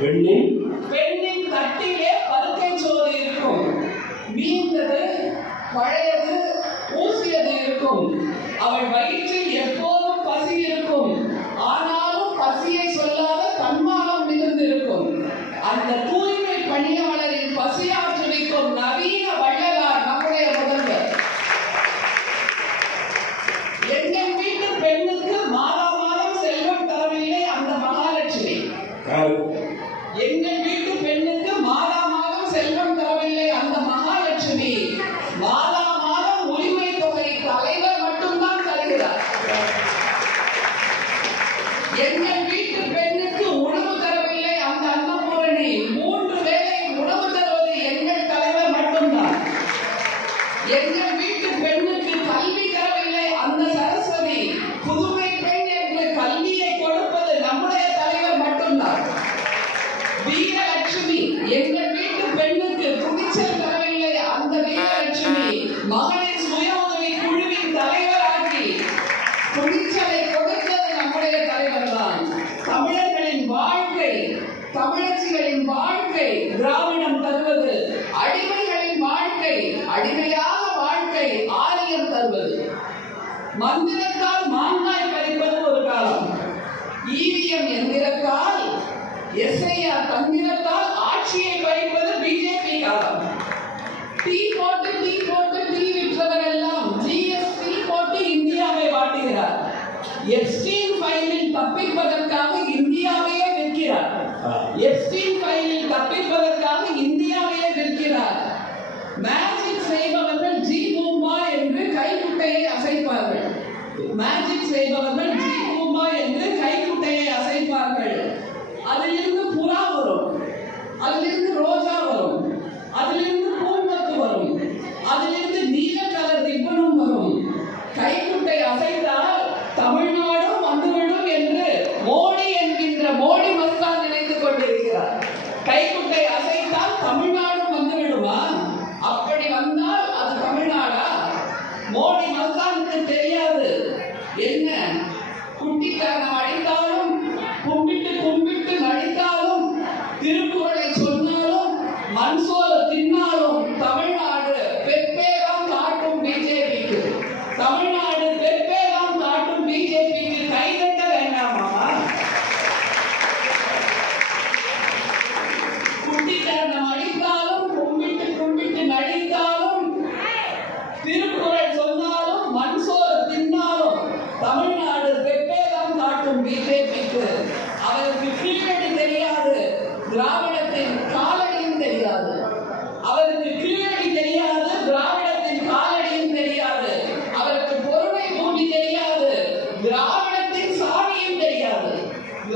பெண்ணின் தட்டிலே பருக்கை சோறு இருக்கும். மீந்தது, பழையது, ஊசியது இருக்கும். அவள் வயிற்றில் எப்போதும் பசி இருக்கும். ஆனாலும் பசியை சொல்லாத தன்மானம் மிகுந்திருக்கும். அந்த தூய்மை பணியாளரின் பசியாற்றுவிக்கும் நவீன வள்ளலார் நம்முடைய முதல்வர். எங்கள் வீட்டு பெண்ணுக்கு மாதம் செல்வம் தரவில்லை அந்த மகாலட்சுமி. எங்கள் வீட்டு பெண்ணுக்கு மாதம் செல்வம் தரவில்லை அந்த மகாலட்சுமி. மாதம் உரிமை தொகை தலைவர் மட்டும்தான் தருகிறார். எங்கள் வீட்டு பெண்ணுக்கு உணவு தரவில்லை அந்த அன்னபூரணி. 3 வேளை உணவு தருவது எங்கள் தலைவர் மட்டும்தான். எங்கள் வீட்டு பெண்ணுக்கு கல்வி தரவில்லை அந்த சரஸ்வதி. புதுமை பெண் என்று கல்வியை கொடுப்பது நம்முடைய தலைவர் மட்டும்தான். வீரலட்சுமி, எங்கள் வீட்டு பெண்ணுக்கு துணிச்சல் தரவில்லை அந்த வீரலட்சுமி. மகளிர் சுய உதவி குழுவின் தலைவராகி துணிச்சலை கொடுத்தது நம்முடைய தலைவர் தான். தமிழர்களின் வாழ்க்கை, தமிழச்சிகளின் வாழ்க்கை திராவிடம் தருவது. அடிமைகளின் வாழ்க்கை, அடிமையாக வாழ்க்கை ஆரியம் தருவது. மந்திரத்தால் மாங்காய் பறிப்பது ஒரு காலம். EVM எந்திரத்தால், SIR தந்திரத்தால் ஆட்சியை பறிப்பது பிஜேபி காலம். டீ போட்டு டீ விற்றவர் எல்லாம் GST போட்டு இந்தியாவை வாட்டுகிறார். எப்ஸ்டீன் ஃபைலில் தப்பிப்பதற்காக இந்தியாவையே விற்கிறார். எப்ஸ்டீன் ஃபைலில் தப்பிப்பதற்காக இந்தியாவையே விற்கிறார். மேஜிக் செய்பவர்கள் ஜி பூம்பா என்று கைக்குட்டையை அசைப்பார்கள். மேஜிக் செய்பவர்கள் ஜி பூம்பா என்று கைக்குட்டையை அசைப்பார்கள். அதிலிருந்து புறா வரும், அதிலிருந்து ரோஜா வரும், அதிலிருந்து பூங்கொத்து வரும், அதிலிருந்து நீல கலர் ரிப்பனும் வரும். கைக்குட்டை அசைத்தால் தமிழ்நாடும் வந்துவிடும் என்று மோடி என்கின்ற மோடி மஸ்தான் நினைத்துக் கொண்டிருக்கிறார். கைக்குட்டை அசைத்தால் தமிழ்நாடும் வந்துவிடுமா? அப்படி வந்தால் அது தமிழ்நாடா? மோடி மஸ்தானுக்கு தெரியாது. என்ன குட்டிக்காரன் அடித்தாலும், கும்பிட்டு நடித்தாலும், திருக்குறளை சொன்னாலும், மண்சோறு தின்னாலும் தமிழ்நாடு பெற்பேரம் காட்டும் பிஜேபிக்கு. தமிழ்நாடு பெற்பேரம் காட்டும் பிஜேபிக்கு கைதட்ட வேண்டாமா? குட்டிக்காரன் அடித்தாலும், கும்பிட்டு நடித்தாலும், திருக்குறள் சொன்னாலும், மண்சோறு தின்னாலும் தமிழ்நாடு பெற்பேரம் காட்டும் பிஜேபிக்கு. அவருக்கு கீழடி தெரியாது, திராவிடத்தின் காலடியும் தெரியாது. அவருக்கு கீழடி தெரியாது, திராவிடத்தின் காலடியும் தெரியாது. அவருக்கு பொறுமை பூமி தெரியாது, திராவிட